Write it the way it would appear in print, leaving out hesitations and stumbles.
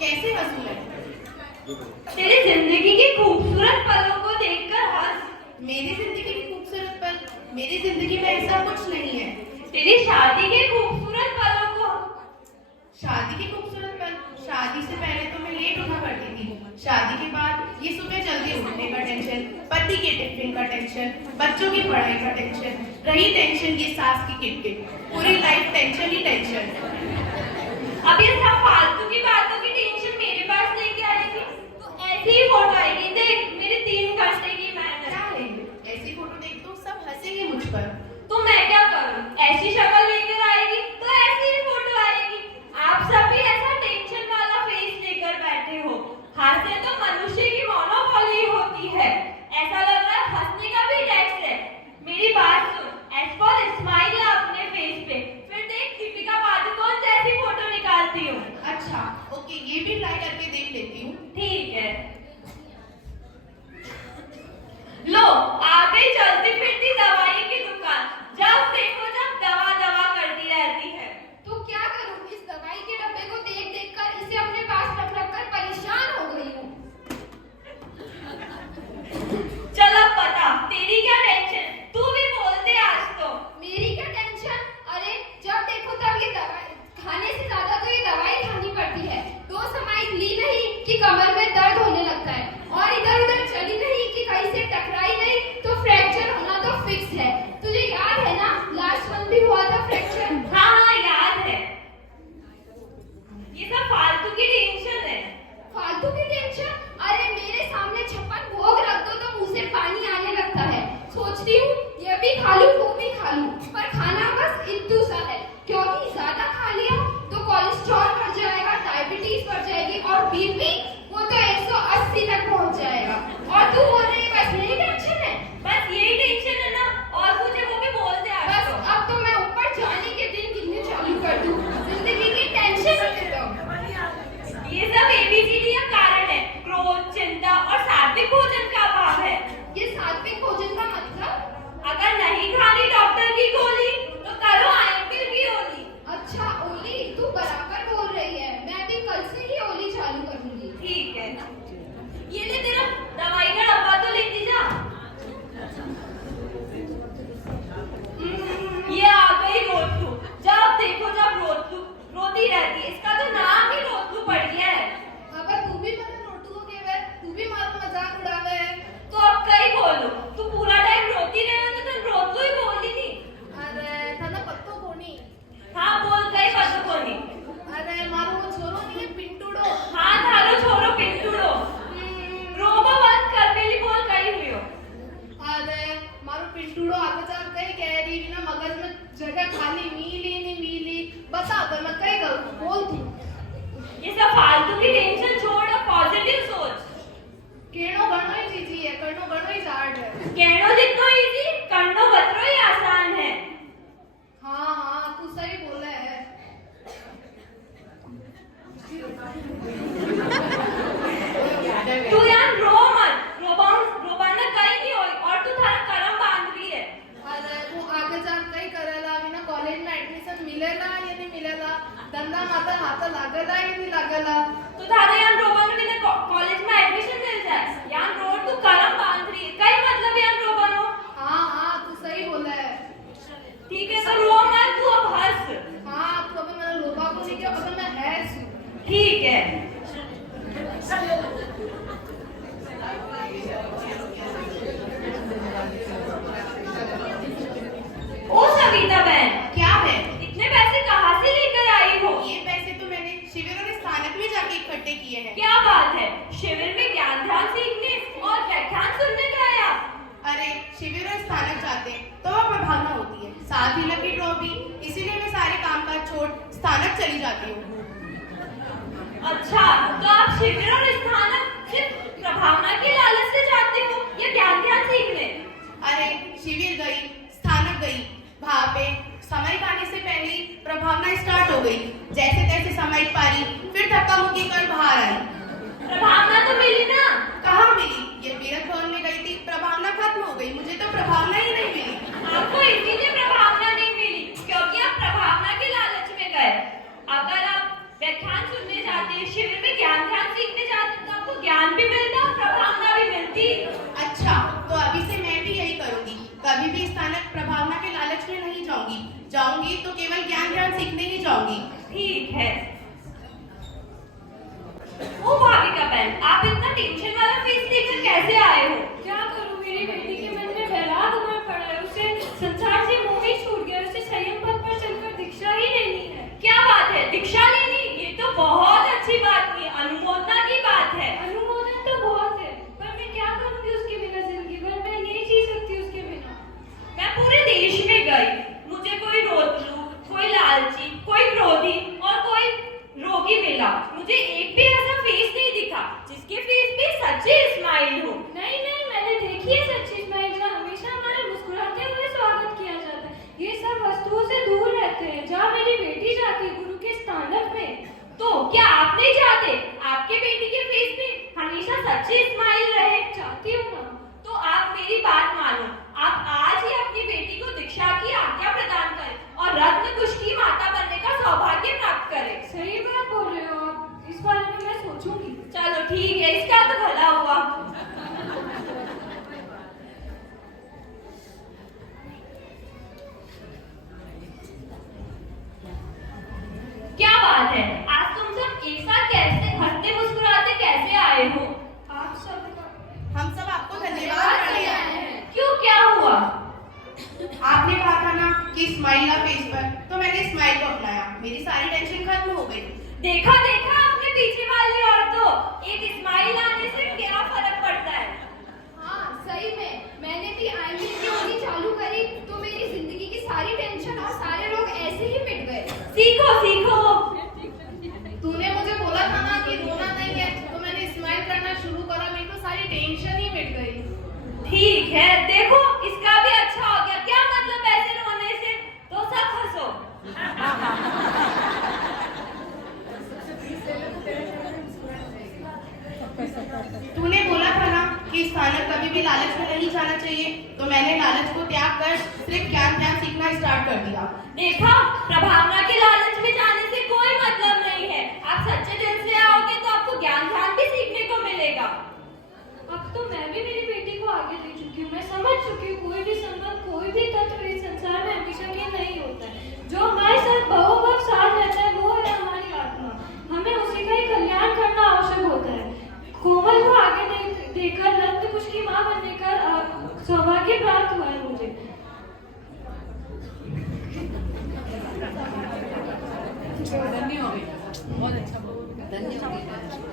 कैसे हंसूं मैं? तेरी जिंदगी की खूबसूरत पलों को देखकर हंस। मेरी जिंदगी की खूबसूरत पल? मेरी जिंदगी में ऐसा कुछ नहीं है। तेरी शादी के खूबसूरत पलों को। शादी की खूबसूरत पल? शादी से पहले तो मैं लेट उठा करती थी। शादी के बाद ये सुबह जल्दी उठने का टेंशन, पति के टिफिन का टेंशन, बच्चों की पढ़ाई का टेंशन, रही टेंशन ये सास की किटकिट, पूरी लाइफ टेंशन ही टेंशन। अब ये सब फालतू की बातों की टेंशन मेरे पास लेके आएगी तो ऐसी ही फोटो आएगी। देख मेरी 3 घंटे की मेहनत। क्या है? ऐसी फोटो देख तो सब हंसेंगे मुझ पर। तो मैं क्या करूं? ऐसी शक्ल लेकर आएगी तो ऐसी ही फोटो आएगी। आप सब भी ऐसा टेंशन वाला फेस लेकर बैठे हो। हंसने तो मनुष्य की मोनोपोली होती है। ऐसा लग रहा है हंसने का भी टैक्स है। मेरी बात सुन। एज फॉर स्माइल अपने फेस पे, फिर देख दीपिका पादुकोण जैसी फोटो निकालती हूँ। अच्छा ओके, ये भी ट्राई करके देख लेती हूँ। ठीक है। लो आ गई चलती फिरती दवाई की दुकान। जब देखो जब दवा दवा करती रहती है। तो क्या करूं? इस दवाई के डब्बे को देख देख कर इसे अपने पास रख रख कर परेशान हो गई हूँ। चल अब बता तेरी क्या टेंशन? तू भी बोल दे आज तो। मेरी क्या टेंशन? अरे जब देखो तब ये दवाई खाने से ज्यादा तो ये दवाई खानी पड़ती है। 2 समाइल ली नहीं कि कमर में दर्द होने लगता है, और इधर उधर चली नहीं कि कहीं से टकराई नहीं तो फ्रैक्चर होना तो फिक्स है। तुझे याद है ना लास्ट मंथ भी हुआ था फ्रैक्चर? हाँ हाँ याद है। ये सब फालतू की टेंशन है। फालतू की टेंशन? अरे मेरे सामने 56 भोग रख दो तो मुंह से पानी आने लगता है। सोचती हूँ ये भी खा लूं वो भी खा लूं, पर खाना बस इतू सा है, क्योंकि ज्यादा खा लिया तो कोलेस्ट्रॉल बढ़ जाएगा, डायबिटीज बढ़ जाएगी और बीपी वो तो 180 तक पहुंच जाएगा। और तू बोल रही है बस यही टेंशन है? बस यही टेंशन है ना? और मुझे वो भी बोल दे आज बस तो। अब तो मैं ऊपर जाने के दिन गिनने चालू कर दूं। जिंदगी की टेंशन ही खत्म। ये सब एबीसीडी का कारण है। क्रोध, चिंता और सात्विक भोजन का अभाव है। ये सात्विक भोजन का मतलब? अगर नहीं खानी डॉक्टर की गोली तो करो आयंपिल की ओली। अच्छा ओली, तू बराबर बोल रही है। मैं भी कल से ही ओली चालू करूंगी। ठीक है। ये ले तेरा दवाई का डब्बा तो लेती जा। ये आ गई रोतलू। जब देखो जब रोतलू रोती रहती है। इसका तो नाम ही रोतलू पड़ गया है। अब तू भी मतलब रोटू केवे, तू भी मारो मजाक उड़ावे है। तो अब कई बोलो। तू पूरा टाइम रोती रहे तो तुम रोतलू ही बोली थी। अरे थाना पत्तो कोनी? हाँ बोल कई बात कोनी। अरे मारो वो छोरो नहीं है पिंटूड़ो। हाँ थारो छोरो पिंटूड़ो। रोबो बंद कर पेली बोल कई हुई हो। अरे मारो पिंटूड़ो आगे जा कई कह रही बिना मगज में जगह खाली मिली नहीं मिली। बता तो मैं कई करूं, बोल तू। ये सब फालतू की टेंशन छोड़ और पॉजिटिव सोच। केनो गणो ही चीजी है, करनो गणो ही जाड़ है। कहनो जितना इजी करनो बतरो ही आसान है। हाँ हाँ तू सही बोला है। तू यार रो मत। रोबाना कहीं नहीं होई और तू थारा करम बांध रही है। अरे वो आगे जा कई करेला बिना कॉलेज में एडमिशन मिलेला या नहीं मिलेला, धंधा माता हाथ लागेला या नहीं लागेला। तू थारा यार रोबाना बिना कॉलेज में एडमिशन मिल जाए। यार रोड तू करम बांध रही है। कई मतलब यार रोबानो। हाँ हाँ तू सही बोला है। ठीक है तो रो मत तू अब हंस। हाँ तू अबे मेरा लोबा को नहीं किया, अबे मैं हैस हूँ। ठीक है। ओ सविता बहन, क्या है? इतने पैसे कहाँ से लेकर आई हो? ये पैसे तो मैंने शिविर और स्थानक में जाके इकट्ठे किए हैं। क्या बात है? शिविर में ज्ञान ध्यान सीखने और व्याख्यान सुनने गए आप? अरे शिविर और स्थानक जाते हैं तो वहाँ प्रभावना होती है, साथ ही लकी ड्रॉ भी। इसीलिए मैं सारे कामकाज छोड़ स्थानक चली जाती हूँ। अच्छा तो आप शिविर और स्थानक सिर्फ प्रभावना की लालच से जाते हो या ज्ञान ध्यान सीखने? अरे शिविर गई, स्थानक गई, वहाँ पे समय आने से पहले ही प्रभावना स्टार्ट हो गई। जैसे तैसे समय पारी, फिर धक्का मुक्की कर बाहर आई। प्रभावना तो मिली ना? कहाँ मिली? ये तीरथ भवन में गई थी, प्रभावना खत्म हो गई। मुझे तो प्रभावना ही नहीं मिली। आपको इसीलिए प्रभावना नहीं मिली क्योंकि आप प्रभावना की लालच में गए। अगर आप व्याख्यान सुनने जा जाते, शिविर में ज्ञान ध्यान सीखने जाते तो आपको ज्ञान भी मिलता, प्रभावना भी मिलती। अच्छा, तो अभी से मैं भी यही करूंगी। कभी भी स्थानक प्रभावना के लालच में नहीं जाऊंगी। जाऊंगी तो केवल ज्ञान ध्यान सीखने ही जाऊंगी। ठीक है। ओ भाविका बहन, आप इतना टेंशन वाला फेस लेकर कैसे आए हो? क्या करूं, मेरी बेटी के मन में वैराग उमड़ पड़ा है। उसे संसार से मोह ही छूट गया। उसे संयम पथ पर चलकर दीक्षा ही लेनी है। क्या बात है, दीक्षा लेनी? ये तो बहुत अच्छी बात है, अनुमोदना की बात है। अनुमोदन तो बहुत है, पर मैं क्या करूंगी उसके बिना? जिंदगी भर मैं नहीं जी सकती उसके बिना। मैं पूरे देश में गई, मुझे कोई रोतलू, कोई लालची, कोई क्रोधी और कोई रोगी मिला। मुझे एक भी ऐसा फेस नहीं दिखा जिसके फेस पे सच्ची स्माइल हो। नहीं नहीं, मैंने देखी है सच्ची स्माइल। हमेशा हमारा मुस्कुराते हुए स्वागत किया जाता है। ये सब वस्तुओं से दूर रहते हैं। जहाँ मेरी बेटी जाती है, गुरु के स्थानक में। तो क्या आप नहीं चाहते आपके बेटी के फेस पे हमेशा सच्ची स्माइल रहे? चाहती हूँ ना। तो आप मेरी बात मानो, आप आज ही अपनी बेटी को दीक्षा की आज्ञा प्रदान करें और रत्नकुश की माता बनने का सौभाग्य प्राप्त करें। सही बात बोल रहे हो आप। इस बारे में मैं सोचूंगी। चलो ठीक है, इसका तो भला हुआ। क्या बात है, आज तुम सब एक साथ कैसे हंसते मुस्कुराते कैसे आए हो? आप सबका हम सब आपको धन्यवाद करने आए हैं। क्यों, क्या हुआ? आपने कहा था ना कि स्माइल आ फेस पर, तो मैंने स्माइल को अपनाया। मेरी सारी टेंशन खत्म हो गई। देखा देखा आपने पीछे वाली औरतों, एक स्माइल आने से क्या फर्क पड़ता है। हाँ सही में, मैंने भी आईने की होनी चालू करी तो मेरी जिंदगी की सारी टेंशन और सारे रोग ऐसे ही मिट गए। सीखो सीखो। तूने मुझे बोला था ना कि रोना नहीं है, तो मैंने स्माइल करना शुरू करा। मेरी तो सारी टेंशन ही मिट गई। ठीक है, देखो इसका भी अच्छा हो गया। क्या मतलब ऐसे रोने से? तो सब हंसो। तूने बोला था ना कि स्थानक कभी भी लालच में नहीं जाना चाहिए, तो मैंने लालच को त्याग कर सिर्फ ज्ञान ध्यान सीखना स्टार्ट कर दिया। देखा, प्रभावना के लालच में जाने से कोई मतलब नहीं है। आप सच्चे दिल से आओगे तो आपको ज्ञान ध्यान भी सीखने को मिलेगा। अब तो मैं भी मेरी बेटी को आगे दे चुकी हूँ। मैं समझ चुकी हूँ कोई भी संबंध, कोई भी तत्व इस संसार में हमेशा के नहीं होता है। जो हमारे साथ बहुवक्त साथ रहता है वो है हमारी आत्मा। हमें उसी का ही कल्याण करना आवश्यक होता है। कोमल को आगे देकर रत्नकुश की माँ बनने का सौभाग्य प्राप्त हुआ है मुझे। धन्यवाद, बहुत अच्छा, धन्यवाद।